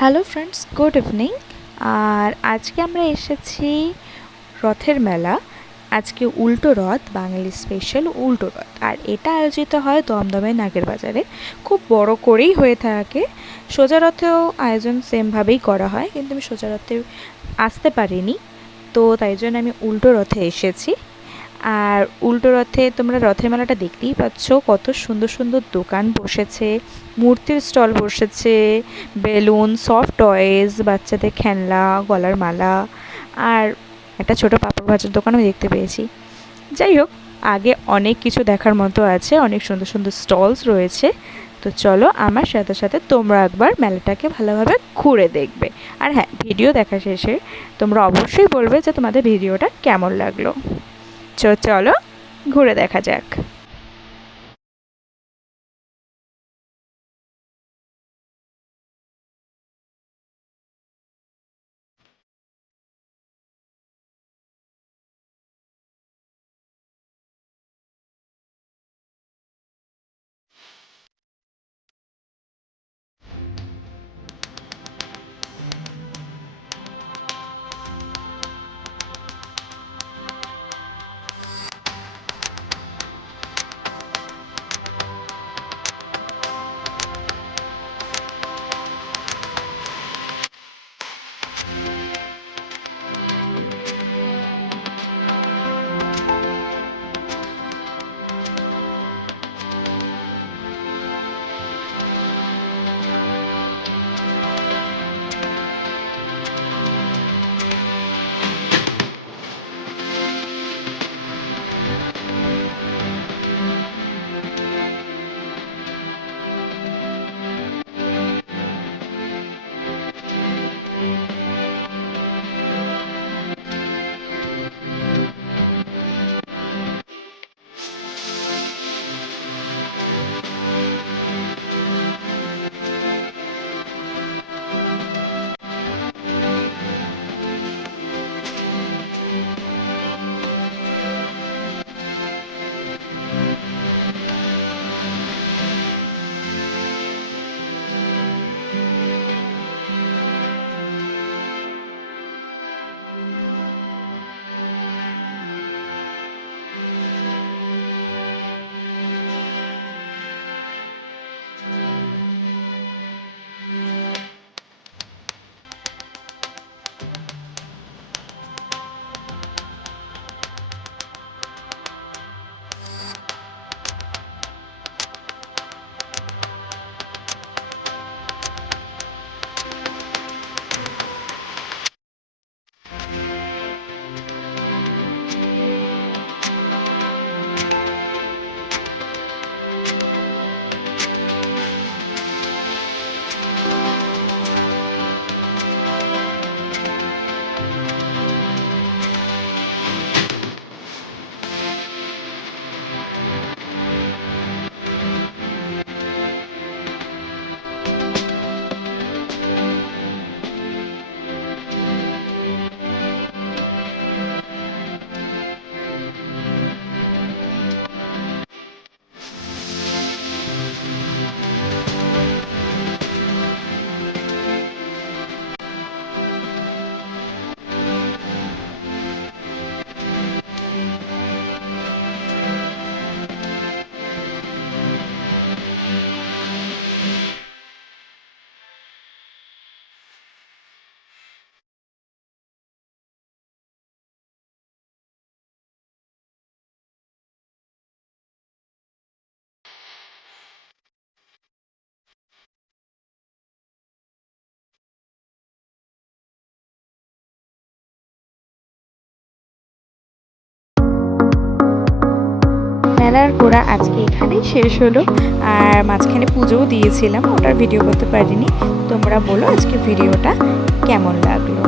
Hello friends, good evening. আর আজকে আমরা এসেছি রথের মেলা। আজকে উল্টো রথ, বাঙালি স্পেশাল উল্টো রথ। আর এটা আয়োজিত হয় দমদমের নাগের বাজারে। খুব বড় করেই হয়ে থাকে। সোজা রথেও আয়োজন সেমভাবেই করা হয়, কিন্তু আমি সোজা রথে আসতে পারিনি, তো তাই জন্য আমি উল্টো রথে এসেছি। আর উল্টো রথে তোমরা রথের মেলাটা দেখতেই পাচ্ছ, কত সুন্দর সুন্দর দোকান বসেছে, মূর্তির স্টল বসেছে, বেলুন, সফট টয়েস, বাচ্চাদের খেলনা, গলার মালা, আর একটা ছোটো পাঁপড় ভাজার দোকান আমি দেখতে পেয়েছি। যাই হোক, আগে অনেক কিছু দেখার মতো আছে, অনেক সুন্দর সুন্দর স্টলস রয়েছে। তো চলো আমার সাথে সাথে তোমরা একবার মেলাটাকে ভালোভাবে ঘুরে দেখবে। আর হ্যাঁ, ভিডিও দেখা শেষে তোমরা অবশ্যই বলবে যে তোমাদের ভিডিওটা কেমন লাগলো। চলো ঘুরে দেখা যাক। মেলার ঘোরা আজকে এখানেই শেষ হলো। আর মাঝখানে পুজোও দিয়েছিলাম, ওটার ভিডিও করতে পারিনি। তোমরা বলো আজকে ভিডিওটা কেমন লাগলো।